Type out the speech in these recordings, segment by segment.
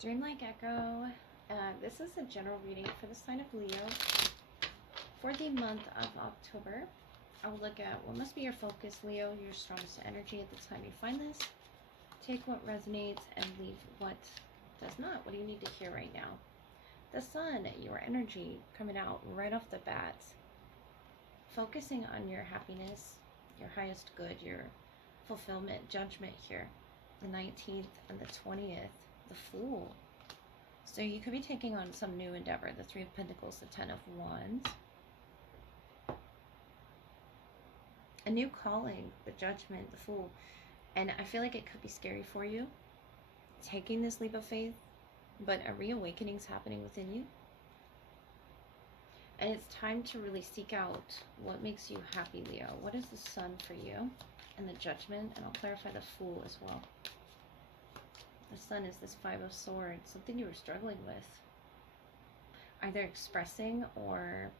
Dreamlike Echo. This is a general reading for the sign of Leo for the month of October. I will look at what must be your focus, Leo, your strongest energy at the time you find this. Take what resonates and leave what does not. What do you need to hear right now? The sun, your energy coming out right off the bat. Focusing on your happiness, your highest good, your fulfillment, judgment here. The 19th and the 20th. The Fool. So you could be taking on some new endeavor. The Three of Pentacles, the Ten of Wands. A new calling, the Judgment, the Fool. And I feel like it could be scary for you, taking this leap of faith, but a reawakening is happening within you. And it's time to really seek out what makes you happy, Leo. What is the Sun for you? And the Judgment, and I'll clarify the Fool as well. The Sun is this Five of Swords, something you were struggling with. Either expressing or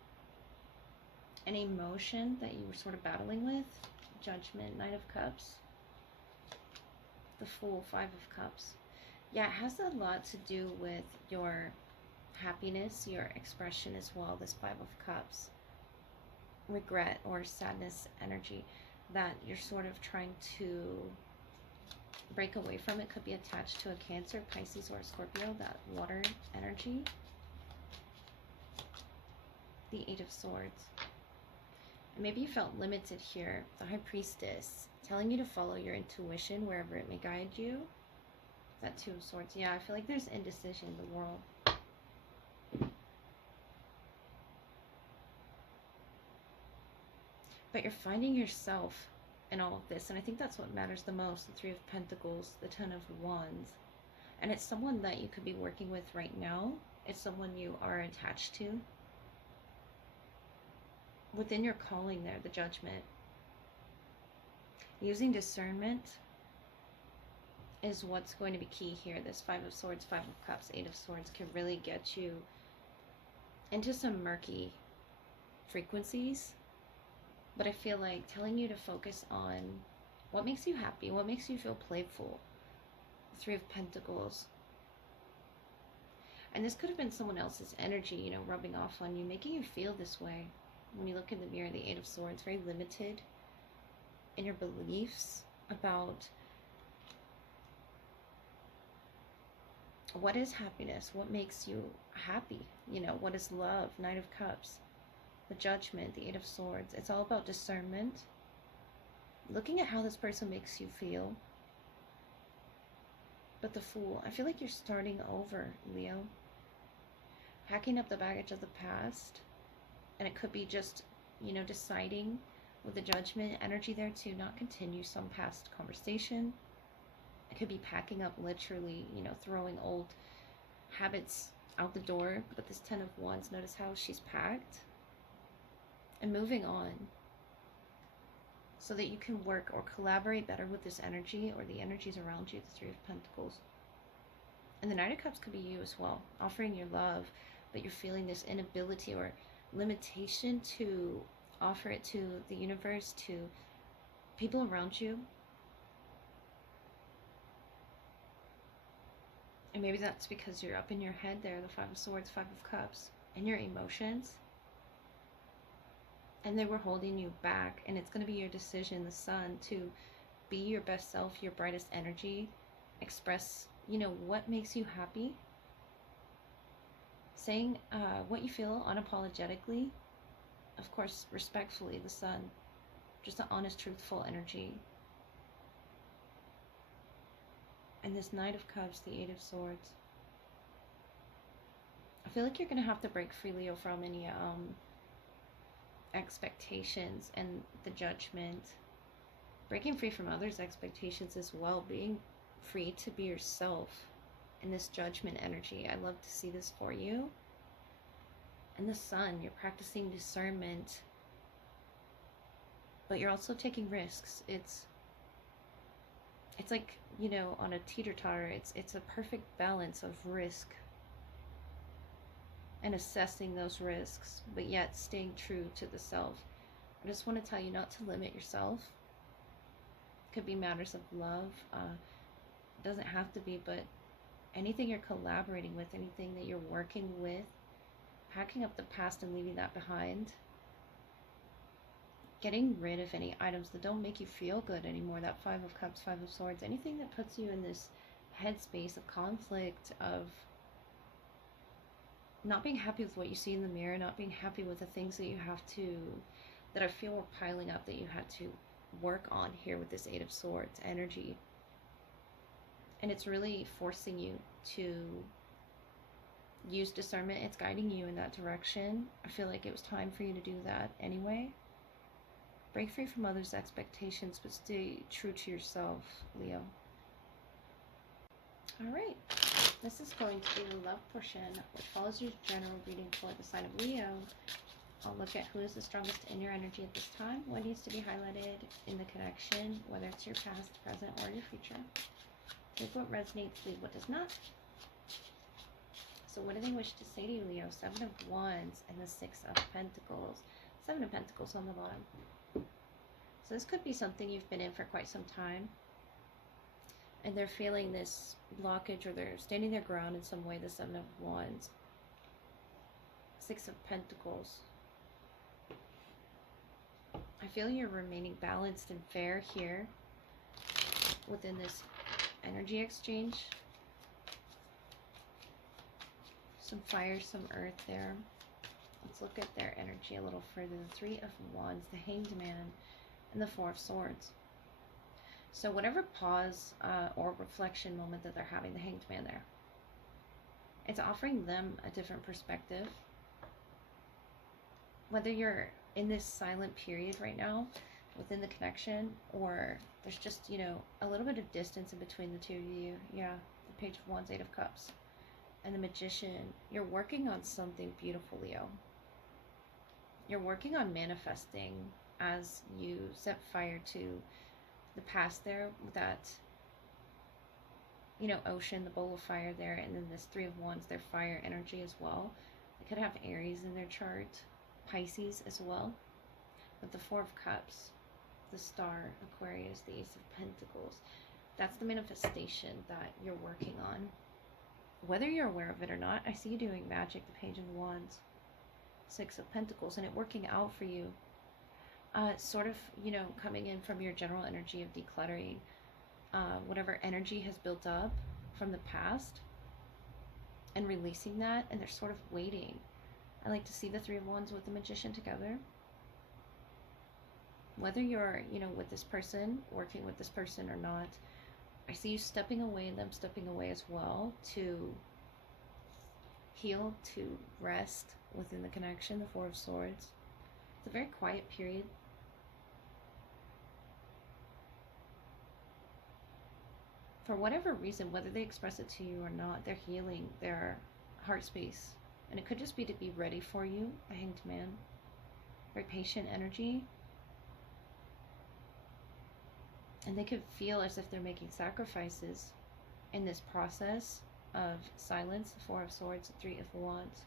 an emotion that you were sort of battling with. Judgment, Knight of Cups. The Fool, Five of Cups. Yeah, it has a lot to do with your happiness, your expression as well, this Five of Cups. Regret or sadness energy that you're sort of trying to break away from. It could be attached to a Cancer, Pisces, or a Scorpio, that water energy. The Eight of Swords. And maybe you felt limited here. The High Priestess, telling you to follow your intuition wherever it may guide you. That Two of Swords. Yeah, I feel like there's indecision in the world. But you're finding yourself in all of this, and I think that's what matters the most. The Three of Pentacles, the Ten of Wands. And it's someone that you could be working with right now. It's someone you are attached to. Within your calling there, the Judgment. Using discernment is what's going to be key here. This Five of Swords, Five of Cups, Eight of Swords can really get you into some murky frequencies. But I feel like telling you to focus on what makes you happy, what makes you feel playful. The Three of Pentacles. And this could have been someone else's energy, you know, rubbing off on you, making you feel this way. When you look in the mirror, the Eight of Swords, very limited in your beliefs about what is happiness, what makes you happy, you know, what is love, Knight of Cups. The Judgment, the Eight of Swords. It's all about discernment. Looking at how this person makes you feel. But the Fool, I feel like you're starting over, Leo. Packing up the baggage of the past. And it could be just, you know, deciding with the Judgment energy there to not continue some past conversation. It could be packing up, literally, you know, throwing old habits out the door. But this Ten of Wands, notice how she's packed. And moving on so that you can work or collaborate better with this energy or the energies around you, the Three of Pentacles. And the Knight of Cups could be you as well, offering your love, but you're feeling this inability or limitation to offer it to the universe, to people around you. And maybe that's because you're up in your head there, the Five of Swords, Five of Cups, and your emotions. And they were holding you back, and it's going to be your decision, the Sun, to be your best self, your brightest energy, express, you know, what makes you happy, saying what you feel unapologetically, of course, respectfully, the Sun, just an honest, truthful energy. And this Knight of Cups, the Eight of Swords. I feel like you're going to have to break free, Leo, from any expectations and the Judgment, breaking free from others' expectations as well, being free to be yourself in this Judgment energy. I love to see this for you. And the Sun, you're practicing discernment, but you're also taking risks. It's like, you know, on a teeter-totter, it's a perfect balance of risk and assessing those risks, but yet staying true to the self. I just want to tell you not to limit yourself. It could be matters of love. It doesn't have to be, but anything you're collaborating with, anything that you're working with, packing up the past and leaving that behind. Getting rid of any items that don't make you feel good anymore. That Five of Cups, Five of Swords, anything that puts you in this headspace of conflict, of not being happy with what you see in the mirror, not being happy with the things that you have to, that I feel were piling up that you had to work on here with this Eight of Swords energy. And it's really forcing you to use discernment. It's guiding you in that direction. I feel like it was time for you to do that anyway. Break free from others' expectations, but stay true to yourself, Leo. Alright, this is going to be the love portion, which follows your general reading for the sign of Leo. I'll look at who is the strongest in your energy at this time, what needs to be highlighted in the connection, whether it's your past, present, or your future. Take what resonates, leave what does not. So what do they wish to say to you, Leo? Seven of Wands and the Six of Pentacles. Seven of Pentacles on the bottom. So this could be something you've been in for quite some time, and they're feeling this blockage, or they're standing their ground in some way. The Seven of Wands, Six of Pentacles. I feel you're remaining balanced and fair here within this energy exchange. Some fire, some earth there. Let's look at their energy a little further. The Three of Wands, the Hanged Man, and the Four of Swords. So whatever pause or reflection moment that they're having, the Hanged Man there, it's offering them a different perspective. Whether you're in this silent period right now within the connection, or there's just, you know, a little bit of distance in between the two of you. Yeah, the Page of Wands, Eight of Cups, and the Magician. You're working on something beautiful, Leo. You're working on manifesting as you set fire to the past there with that, you know, ocean, the bowl of fire there, and then this Three of Wands, their fire energy as well. They could have Aries in their chart, Pisces as well. But the Four of Cups, the Star, Aquarius, the Ace of Pentacles, that's the manifestation that you're working on. Whether you're aware of it or not, I see you doing magic, the Page of Wands, Six of Pentacles, and it working out for you. Sort of, you know, coming in from your general energy of decluttering whatever energy has built up from the past and releasing that, and they're sort of waiting. I like to see the Three of Wands with the Magician together. Whether you're, you know, with this person, working with this person or not, I see you stepping away and them stepping away as well to heal, to rest within the connection, the Four of Swords. It's a very quiet period. For whatever reason, whether they express it to you or not, they're healing their heart space. And it could just be to be ready for you, the Hanged Man. Very patient energy. And they could feel as if they're making sacrifices in this process of silence, the Four of Swords, the Three of Wands.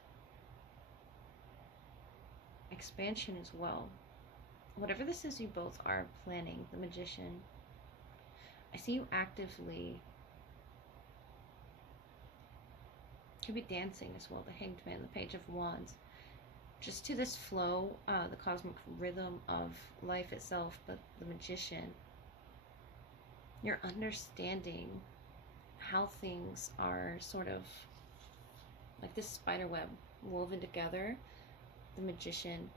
Expansion as well. Whatever this is you both are planning, the Magician, I see you actively, could be dancing as well, the Hanged Man, the Page of Wands, just to this flow, the cosmic rhythm of life itself. But the Magician, you're understanding how things are sort of like this spider web woven together. The Magician,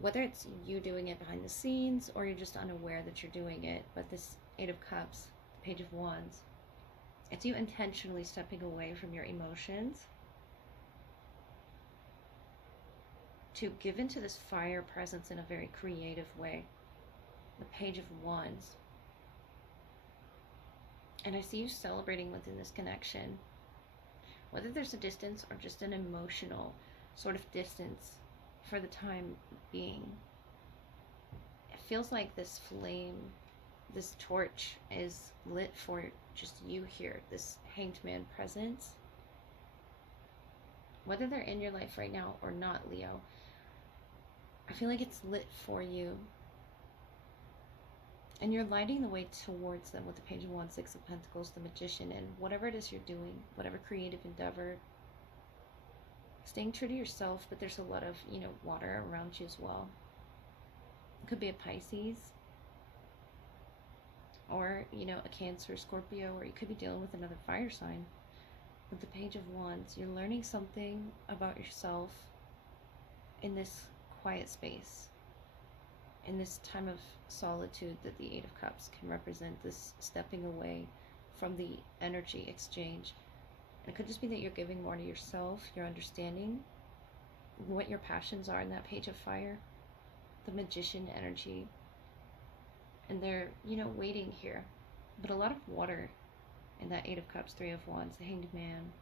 whether it's you doing it behind the scenes or you're just unaware that you're doing it, but this Eight of Cups, Page of Wands, it's you intentionally stepping away from your emotions to give into this fire presence in a very creative way. The Page of Wands. And I see you celebrating within this connection. Whether there's a distance or just an emotional sort of distance for the time being. It feels like this flame, this torch is lit for just you here, this Hanged Man presence. Whether they're in your life right now or not, Leo, I feel like it's lit for you. And you're lighting the way towards them with the Page of Wands, Six of Pentacles, the Magician, and whatever it is you're doing, whatever creative endeavor, staying true to yourself, but there's a lot of, water around you as well. It could be a Pisces, or, a Cancer, Scorpio, or you could be dealing with another fire sign. With the Page of Wands, you're learning something about yourself in this quiet space, in this time of solitude that the Eight of Cups can represent, this stepping away from the energy exchange. And it could just be that you're giving more to yourself, you're understanding what your passions are in that Page of Fire, the Magician energy. And they're, waiting here. But a lot of water in that Eight of Cups, Three of Wands, the Hanged Man.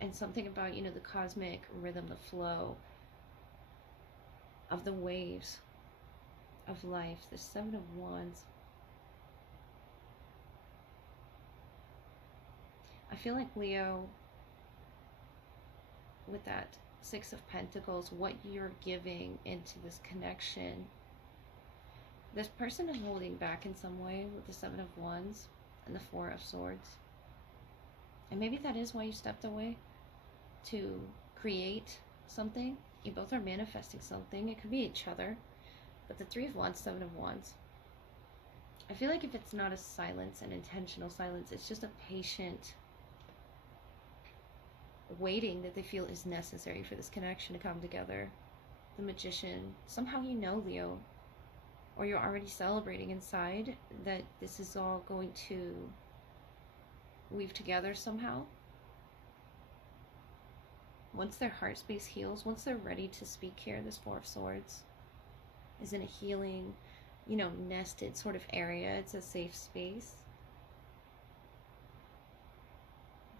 And something about, the cosmic rhythm, the flow of the waves of life. The Seven of Wands. I feel like, Leo, with that Six of Pentacles, what you're giving into this connection, this person is holding back in some way with the Seven of Wands and the Four of Swords. And maybe that is why you stepped away, to create something. You both are manifesting something. It could be each other. But the Three of Wands, Seven of Wands, I feel like if it's not a silence, an intentional silence, it's just a patient waiting that they feel is necessary for this connection to come together. The Magician, somehow Leo, or you're already celebrating inside that this is all going to weave together somehow. Once their heart space heals, once they're ready to speak here, this Four of Swords is in a healing, nested sort of area. It's a safe space.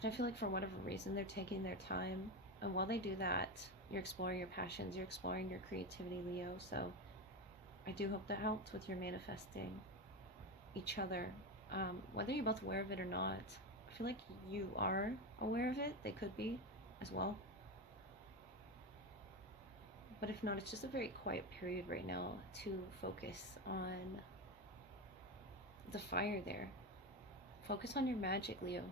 But I feel like for whatever reason, they're taking their time. And while they do that, you're exploring your passions, you're exploring your creativity, Leo. So I do hope that helps with your manifesting each other. Whether you're both aware of it or not, I feel like you are aware of it. They could be as well. But if not, it's just a very quiet period right now to focus on the fire there. Focus on your magic, Leo.